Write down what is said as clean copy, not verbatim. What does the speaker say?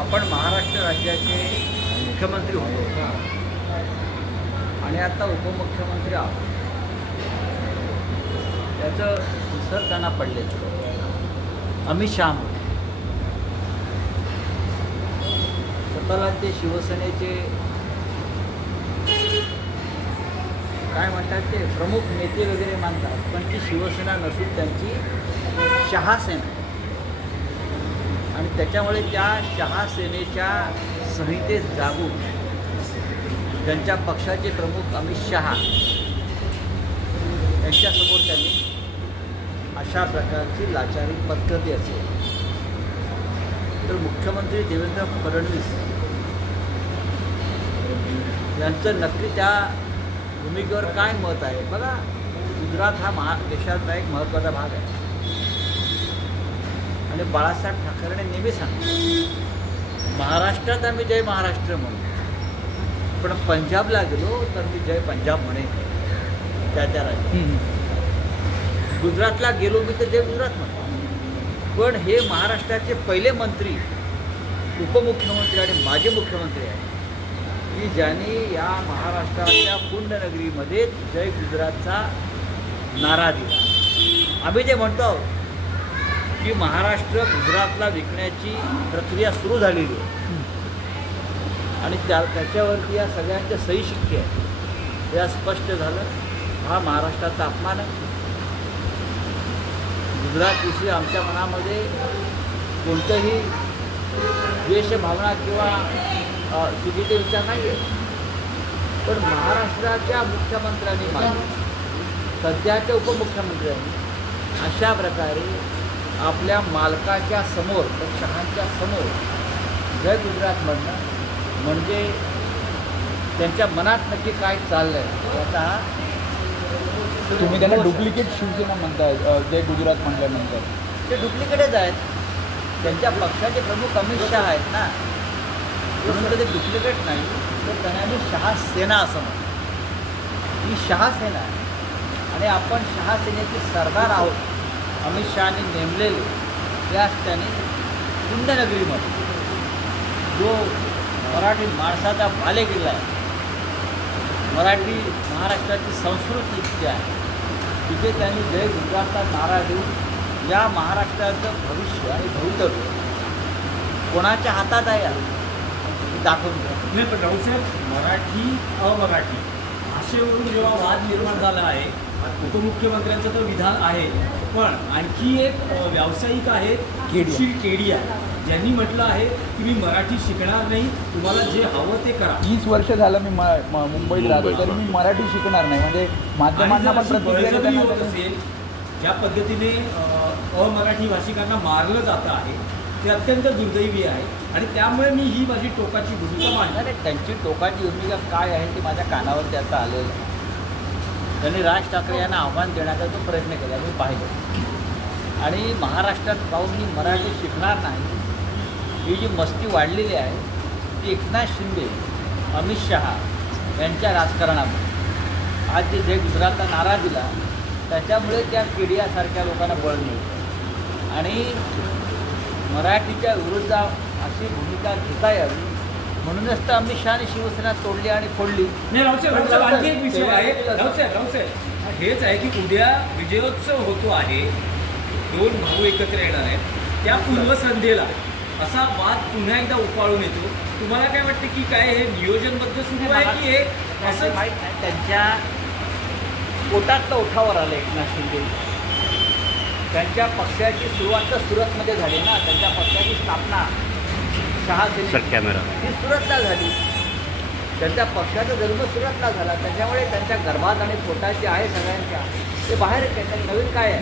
आपण महाराष्ट्र राज्याचे मुख्यमंत्री होतो आणि आता उपमुख्यमंत्री आहोत. त्याचं विसरताना पडले अमित शहा स्वतःला ते शिवसेनेचे काय म्हणतात ते प्रमुख नेते वगैरे मानतात, पण ती शिवसेना नसून त्यांची शहासेना आणि त्याच्यामुळे त्या शहासेनेच्या संहितेत जागून त्यांच्या पक्षाचे प्रमुख अमित शहा यांच्यासमोर त्यांनी अशा प्रकारची लाचारी पद्धती असेल तर मुख्यमंत्री देवेंद्र फडणवीस यांचं नक्की त्या भूमिकेवर काय मत आहे. बघा, गुजरात हा देशाचा एक महत्त्वाचा भाग आहे आणि बाळासाहेब ठाकरेने नेहमी सांगितलं महाराष्ट्रात आम्ही जय महाराष्ट्र म्हणू, पण पंजाबला गेलो तर मी जय पंजाब म्हणे त्या राज्यात. गुजरातला गेलो मी तर जय गुजरात म्हणतो. पण हे महाराष्ट्राचे पहिले मंत्री, उपमुख्यमंत्री आणि माजी मुख्यमंत्री आहेत की ज्यांनी या महाराष्ट्राच्या पुण्यनगरीमध्ये जय गुजरातचा नारा दिला. आम्ही जे म्हणतो आहोत की महाराष्ट्र गुजरातला विकण्याची प्रक्रिया सुरू झालेली आहे आणि त्याच्यावरती या सगळ्यांच्या सही शिक्के आहेत. या स्पष्ट झालं, हा महाराष्ट्राचा अपमान आहे. गुजरातविषयी आमच्या मनामध्ये कोणतंही द्वेष भावना किंवा चुकीचे विचार नाही आहे, पण महाराष्ट्राच्या मुख्यमंत्र्यांनी मानले, सध्याच्या उपमुख्यमंत्र्यांनी अशा प्रकारे आपल्या मालकाच्या समोर, शहांच्या समोर जय गुजरात म्हणणं म्हणजे त्यांच्या मनात नक्की काय चाललं आहे याचा हा. तुम्ही त्यांना डुप्लिकेट शिवसेना म्हणताय जय गुजरात म्हटल्यानंतर. ते डुप्लिकेटच आहेत. त्यांच्या पक्षाचे प्रमुख अमित शहा आहेत ना, म्हणून ते डुप्लिकेट नाही तर त्यांना आम्ही शहासेना असं म्हणतो. ही शहासेना आहे आणि आपण शहासेनेचे सरदार आहोत. अमित शहानी नेमलेले त्याच त्यांनी पुण्यनगरीमध्ये जो मराठी माणसाचा बालेकिल्ला आहे, मराठी महाराष्ट्राची संस्कृती इतकी आहे, तिथे त्यांनी जय गुजरातचा नारा देऊन या महाराष्ट्राचं भविष्य आणि भवितव्य कोणाच्या हातात आहे दाखवून द्या. नाही, पण राऊसाहेब, मराठी अमराठी भाषेवरून जेव्हा वाद निर्माण झाला आहे, उपमुख्यमंत्र्यांचं तर विधान आहे, पण आणखी एक व्यावसायिक आहे सुशील केडिया, ज्यांनी म्हटलं आहे की मी मराठी शिकणार नाही, तुम्हाला जे हवं ते करा. 30 वर्ष झालं मी मुंबईत राहतो तर मी मराठी शिकणार नाही, म्हणजे माध्यमांना पण प्रतिक्रिया होत असेल. ज्या पद्धतीने अमराठी भाषिकांना मारलं जातं आहे ते अत्यंत दुर्दैवी आहे आणि त्यामुळे मी ही माझी टोकाची भूमिका मांडली. त्यांची टोकाची भूमिका काय आहे ते माझ्या कानावर त्याचा आलेलं आहे. त्यांनी राज ठाकरे यांना आव्हान देण्याचा जो प्रयत्न केला मी पाहिलं आणि महाराष्ट्रात पाहून मी मराठी शिकणार नाही ही जी मस्ती वाढलेली आहे ती एकनाथ शिंदे, अमित शहा यांच्या राजकारणामध्ये आज जे जय गुजरातचा नारा दिला त्याच्यामुळे त्या केडियासारख्या लोकांना बळ मिळतं आणि मराठीच्या विरुद्ध अशी भूमिका घेता यावी म्हणूनच तर अमित शहाने शिवसेना तोडली आणि फोडली. नाही राऊसाहेब, आणखी एक विषय आहे राऊसाहेब, हेच आहे की उद्या विजयोत्सव होतो आहे, 2 भाऊ एकत्र येणार आहेत, त्या पूर्वसंध्येला असा वाद पुन्हा एकदा उफाळून येतो. तुम्हाला काय वाटतं की काय हे नियोजनबद्ध सुरू आहे की हे असं माहीत नाही. त्यांच्या पोटातलं ओठावर आलं एकनाथ शिंदे. त्यांच्या पक्षाची सुरुवात तर सुरतमध्ये झाली ना, त्यांच्या पक्षाची स्थापना शहासेना ही सुरतला झाली. त्यांच्या पक्षाचा जन्म सुरतला झाला, त्याच्यामुळे त्यांच्या गर्भात आणि पोटात जे आहे सगळ्यांच्या ते बाहेर नवीन काय आहे.